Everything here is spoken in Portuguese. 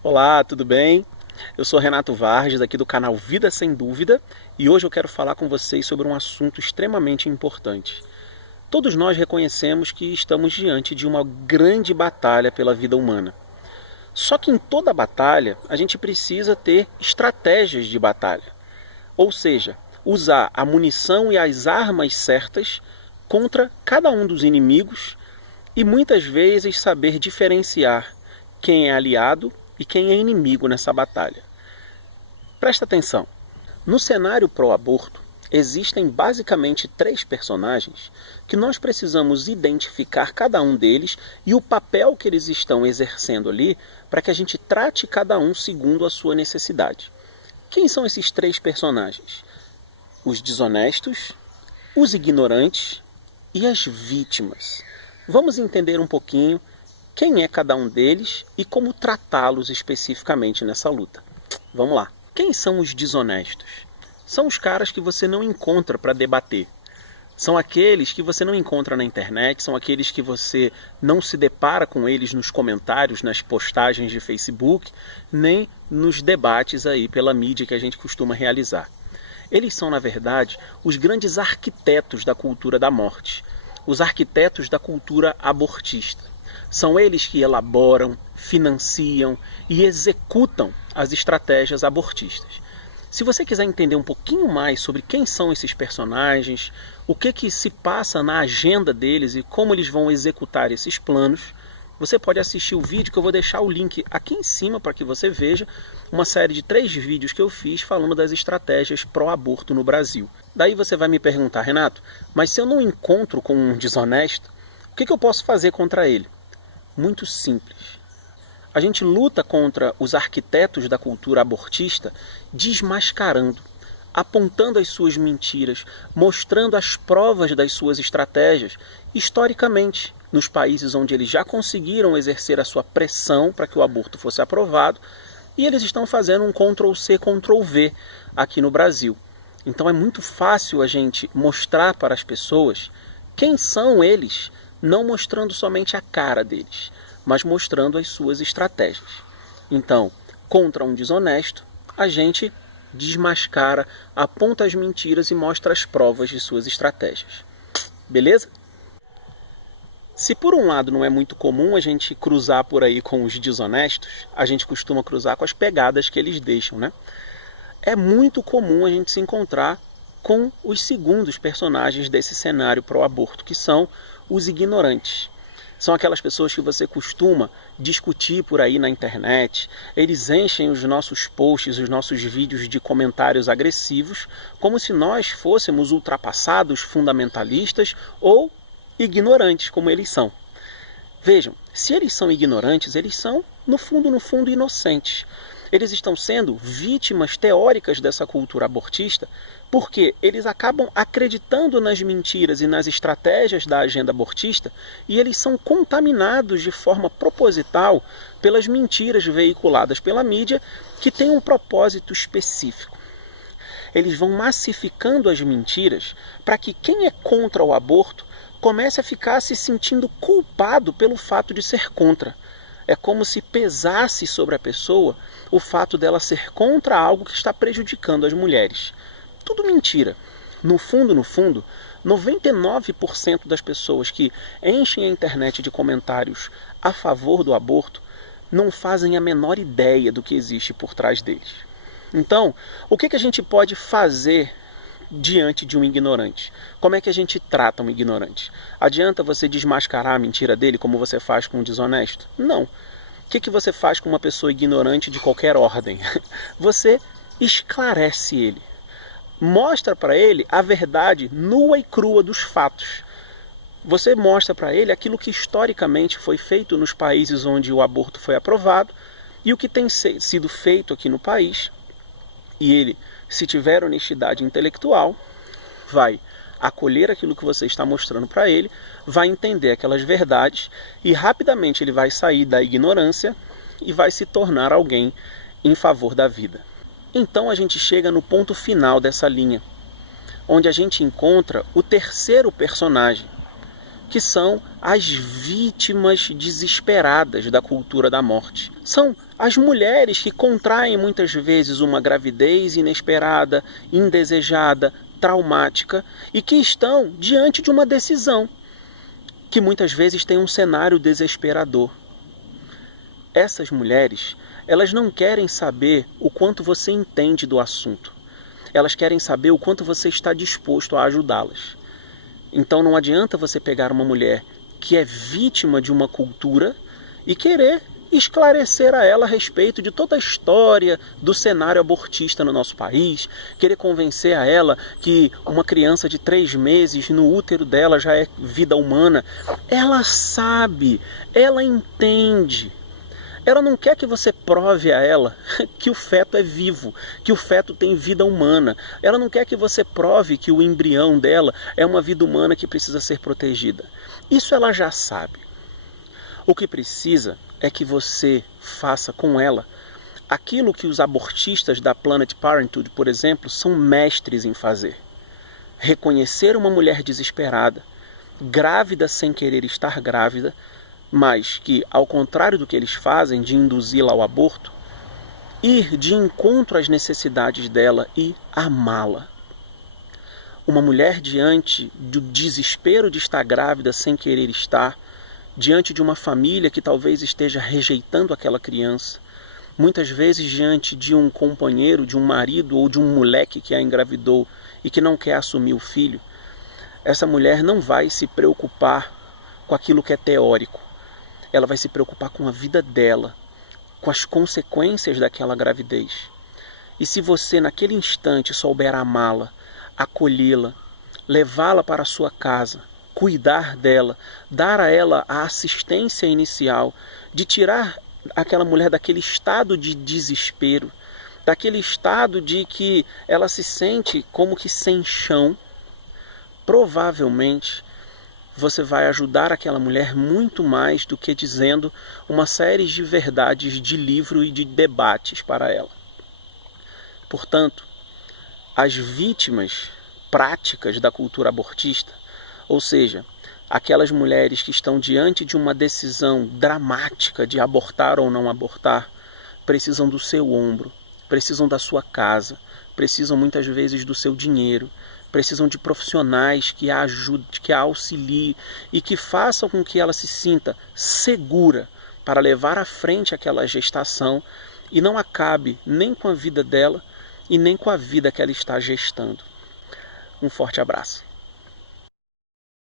Olá, tudo bem? Eu sou Renato Vargas, aqui do canal Vida Sem Dúvida, e hoje eu quero falar com vocês sobre um assunto extremamente importante. Todos nós reconhecemos que estamos diante de uma grande batalha pela vida humana. Só que em toda batalha, a gente precisa ter estratégias de batalha. Ou seja, usar a munição e as armas certas contra cada um dos inimigos e muitas vezes saber diferenciar quem é aliado e quem é inimigo nessa batalha. Presta atenção. No cenário pró-aborto, existem basicamente 3 personagens que nós precisamos identificar cada um deles e o papel que eles estão exercendo ali para que a gente trate cada um segundo a sua necessidade. Quem são esses 3 personagens? Os desonestos, os ignorantes e as vítimas. Vamos entender um pouquinho quem é cada um deles e como tratá-los especificamente nessa luta. Vamos lá. Quem são os desonestos? São os caras que você não encontra para debater. São aqueles que você não encontra na internet, são aqueles que você não se depara com eles nos comentários, nas postagens de Facebook, nem nos debates aí pela mídia que a gente costuma realizar. Eles são, na verdade, os grandes arquitetos da cultura da morte, os arquitetos da cultura abortista. São eles que elaboram, financiam e executam as estratégias abortistas. Se você quiser entender um pouquinho mais sobre quem são esses personagens, o que se passa na agenda deles e como eles vão executar esses planos, você pode assistir o vídeo que eu vou deixar o link aqui em cima para que você veja uma série de 3 vídeos que eu fiz falando das estratégias pró-aborto no Brasil. Daí você vai me perguntar, Renato, mas se eu não encontro com um desonesto, o que eu posso fazer contra ele? Muito simples. A gente luta contra os arquitetos da cultura abortista desmascarando, apontando as suas mentiras, mostrando as provas das suas estratégias, historicamente, nos países onde eles já conseguiram exercer a sua pressão para que o aborto fosse aprovado, e eles estão fazendo um Ctrl-C, Ctrl-V aqui no Brasil. Então é muito fácil a gente mostrar para as pessoas quem são eles, não mostrando somente a cara deles, mas mostrando as suas estratégias. Então, contra um desonesto, a gente desmascara, aponta as mentiras e mostra as provas de suas estratégias. Beleza? Se por um lado não é muito comum a gente cruzar por aí com os desonestos, a gente costuma cruzar com as pegadas que eles deixam, né? É muito comum a gente se encontrar com os segundos personagens desse cenário pró-aborto, que são os ignorantes. São aquelas pessoas que você costuma discutir por aí na internet. Eles enchem os nossos posts, os nossos vídeos de comentários agressivos, como se nós fôssemos ultrapassados, fundamentalistas ou ignorantes, como eles são. Vejam, se eles são ignorantes, eles são, no fundo, inocentes. Eles estão sendo vítimas teóricas dessa cultura abortista porque eles acabam acreditando nas mentiras e nas estratégias da agenda abortista e eles são contaminados de forma proposital pelas mentiras veiculadas pela mídia que têm um propósito específico. Eles vão massificando as mentiras para que quem é contra o aborto comece a ficar se sentindo culpado pelo fato de ser contra. É como se pesasse sobre a pessoa o fato dela ser contra algo que está prejudicando as mulheres. Tudo mentira. No fundo, 99% das pessoas que enchem a internet de comentários a favor do aborto não fazem a menor ideia do que existe por trás deles. Então, o que a gente pode fazer diante de um ignorante? Como é que a gente trata um ignorante? Adianta você desmascarar a mentira dele como você faz com um desonesto? Não. O que você faz com uma pessoa ignorante de qualquer ordem? Você esclarece ele. Mostra para ele a verdade nua e crua dos fatos. Você mostra para ele aquilo que historicamente foi feito nos países onde o aborto foi aprovado e o que tem sido feito aqui no país. E ele, se tiver honestidade intelectual, vai acolher aquilo que você está mostrando para ele, vai entender aquelas verdades e rapidamente ele vai sair da ignorância e vai se tornar alguém em favor da vida. Então a gente chega no ponto final dessa linha, onde a gente encontra o terceiro personagem, que são as vítimas desesperadas da cultura da morte. São as mulheres que contraem muitas vezes uma gravidez inesperada, indesejada, traumática e que estão diante de uma decisão que muitas vezes tem um cenário desesperador. Essas mulheres, elas não querem saber o quanto você entende do assunto. Elas querem saber o quanto você está disposto a ajudá-las. Então não adianta você pegar uma mulher que é vítima de uma cultura e querer esclarecer a ela a respeito de toda a história do cenário abortista no nosso país, querer convencer a ela que uma criança de 3 meses no útero dela já é vida humana. Ela sabe, ela entende. Ela não quer que você prove a ela que o feto é vivo, que o feto tem vida humana. Ela não quer que você prove que o embrião dela é uma vida humana que precisa ser protegida. Isso ela já sabe. O que precisa é que você faça com ela aquilo que os abortistas da Planned Parenthood, por exemplo, são mestres em fazer. Reconhecer uma mulher desesperada, grávida sem querer estar grávida, mas que, ao contrário do que eles fazem de induzi-la ao aborto, ir de encontro às necessidades dela e amá-la. Uma mulher diante do desespero de estar grávida sem querer estar, diante de uma família que talvez esteja rejeitando aquela criança, muitas vezes diante de um companheiro, de um marido ou de um moleque que a engravidou e que não quer assumir o filho, essa mulher não vai se preocupar com aquilo que é teórico. Ela vai se preocupar com a vida dela, com as consequências daquela gravidez. E se você naquele instante souber amá-la, acolhê-la, levá-la para a sua casa, cuidar dela, dar a ela a assistência inicial, de tirar aquela mulher daquele estado de desespero, daquele estado de que ela se sente como que sem chão, provavelmente você vai ajudar aquela mulher muito mais do que dizendo uma série de verdades de livro e de debates para ela. Portanto, as vítimas práticas da cultura abortista, ou seja, aquelas mulheres que estão diante de uma decisão dramática de abortar ou não abortar, precisam do seu ombro, precisam da sua casa, precisam muitas vezes do seu dinheiro, precisam de profissionais que a ajudem, que a auxiliem e que façam com que ela se sinta segura para levar à frente aquela gestação e não acabe nem com a vida dela e nem com a vida que ela está gestando. Um forte abraço.